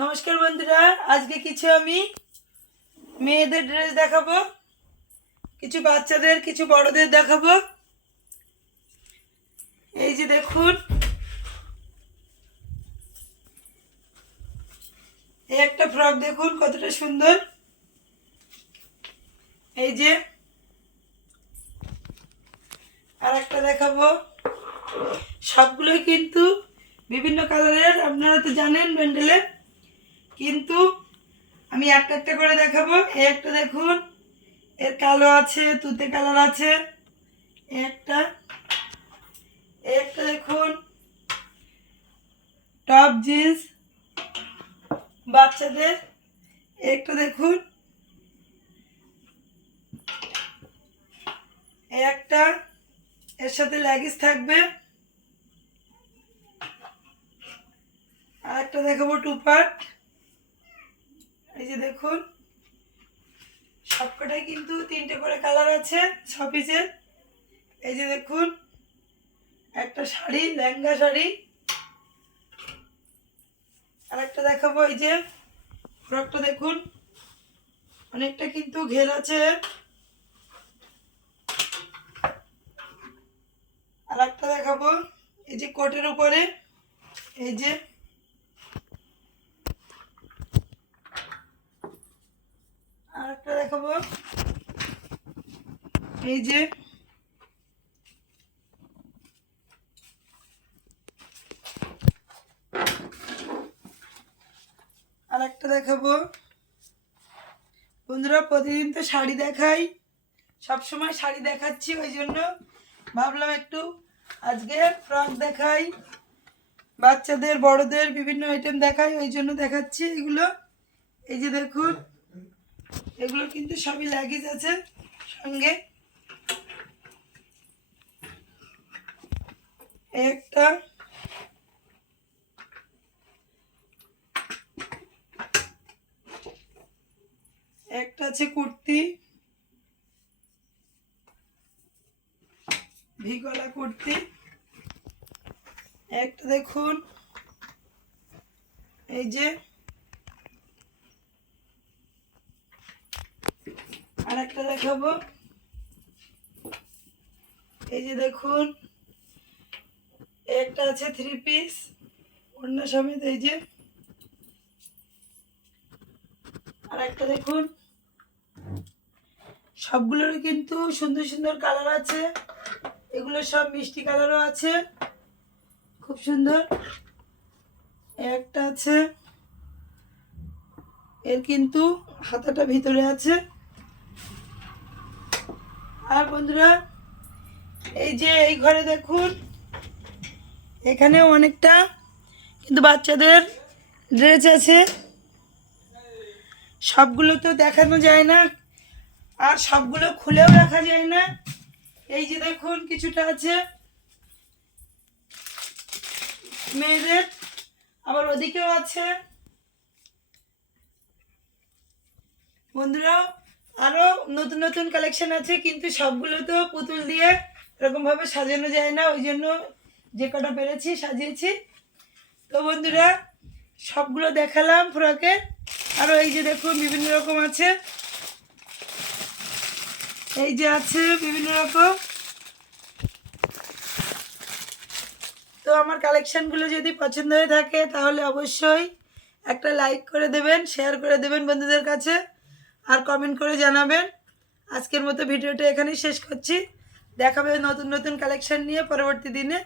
নমস্কার বন্ধুরা, আজকে কিছু আমি মেয়েদের ড্রেস দেখাবো, কিছু বাচ্চাদের, কিছু বড়দের দেখাবো। এই যে দেখুন, এই একটা ফ্রক দেখুন, কতটা সুন্দর। এই যে, আর একটা দেখাবো। সবগুলোই কিন্তু বিভিন্ন কালারের আপনারা তো জানেন ব্যান্ডেলের কিন্তু আমি একটা একটা করে দেখাবো। একটা দেখুন, এর কালো আছে, তুতে কালার আছে। একটা একটা দেখুন, টপ জিন্স বাচ্চাদের। একটা দেখুন একটা, এর সাথে ল্যাগিস থাকবে। আর একটা দেখাবো টু পার্ট। এই যে দেখুন, সবকটাই কিন্তু তিনটে করে কালার আছে, ছ পিসের। এই যে দেখুন, একটা শাড়ি, লেহেঙ্গা শাড়ি। আর একটা দেখাবো, এই যে ফ্রকটা দেখুন, অনেকটা কিন্তু ঘের আছে। আর একটা দেখাবো, এই যে কোটের উপরে, এই যে আর একটা দেখাবো। এই যে আর একটা দেখাবো। বন্ধুরা, প্রতিদিন তো শাড়ি দেখাই সব সময় শাড়ি দেখাচ্ছি, ওই জন্য ভাবলাম একটু আজকে ফ্রক দেখাই, বাচ্চাদের, বড়দের বিভিন্ন আইটেম দেখাই, ওই জন্য দেখাচ্ছি এগুলো। এই যে দেখুন এগুলো কিন্তু সবই লাগেজ আছে, সঙ্গে একটা একটা আছে কুর্তি ভি গলা কুর্তি, একটা দেখুন, এই যে আর একটা দেখাবো। এই যে দেখুন, একটা আছে থ্রি পিস অন্য সমেত এই যে। আর একটা দেখুন সবগুলোর কিন্তু সুন্দর সুন্দর কালার আছে। এগুলো সব মিষ্টি কালারও আছে। খুব সুন্দর। একটা আছে, এর কিন্তু হাতাটা ভিতরে আছে। আর বন্ধুরা, এই যে এই ঘরে দেখুন, এখানেও অনেকটা, কিন্তু বাচ্চাদের ড্রেস আছে। সবগুলো তো দেখানো যায় না, আর সবগুলো খুলেও রাখা যায় না। এই যে দেখুন, কিছুটা আছে মেয়েদের, আবার ওদিকেও আছে। বন্ধুরা আরও নতুন নতুন কালেকশন আছে, কিন্তু সবগুলো তো পুতুল দিয়ে এরকমভাবে সাজানো যায় না, ওই জন্য যে কটা পেরেছি সাজিয়েছি। তো বন্ধুরা, সবগুলো দেখালাম ফ্রকে। আরও এই যে দেখুন, বিভিন্ন রকম আছে। এই যে আছে বিভিন্ন রকম। তো আমার কালেকশনগুলো যদি পছন্দ হয়ে থাকে, তাহলে অবশ্যই একটা লাইক করে দেবেন শেয়ার করে দেবেন বন্ধুদের কাছে। আর কমেন্ট করে জানাবেন। আজকের মতো ভিডিওটা এখানেই শেষ করছি। দেখাবে নতুন নতুন কালেকশন নিয়ে পরবর্তী দিনে।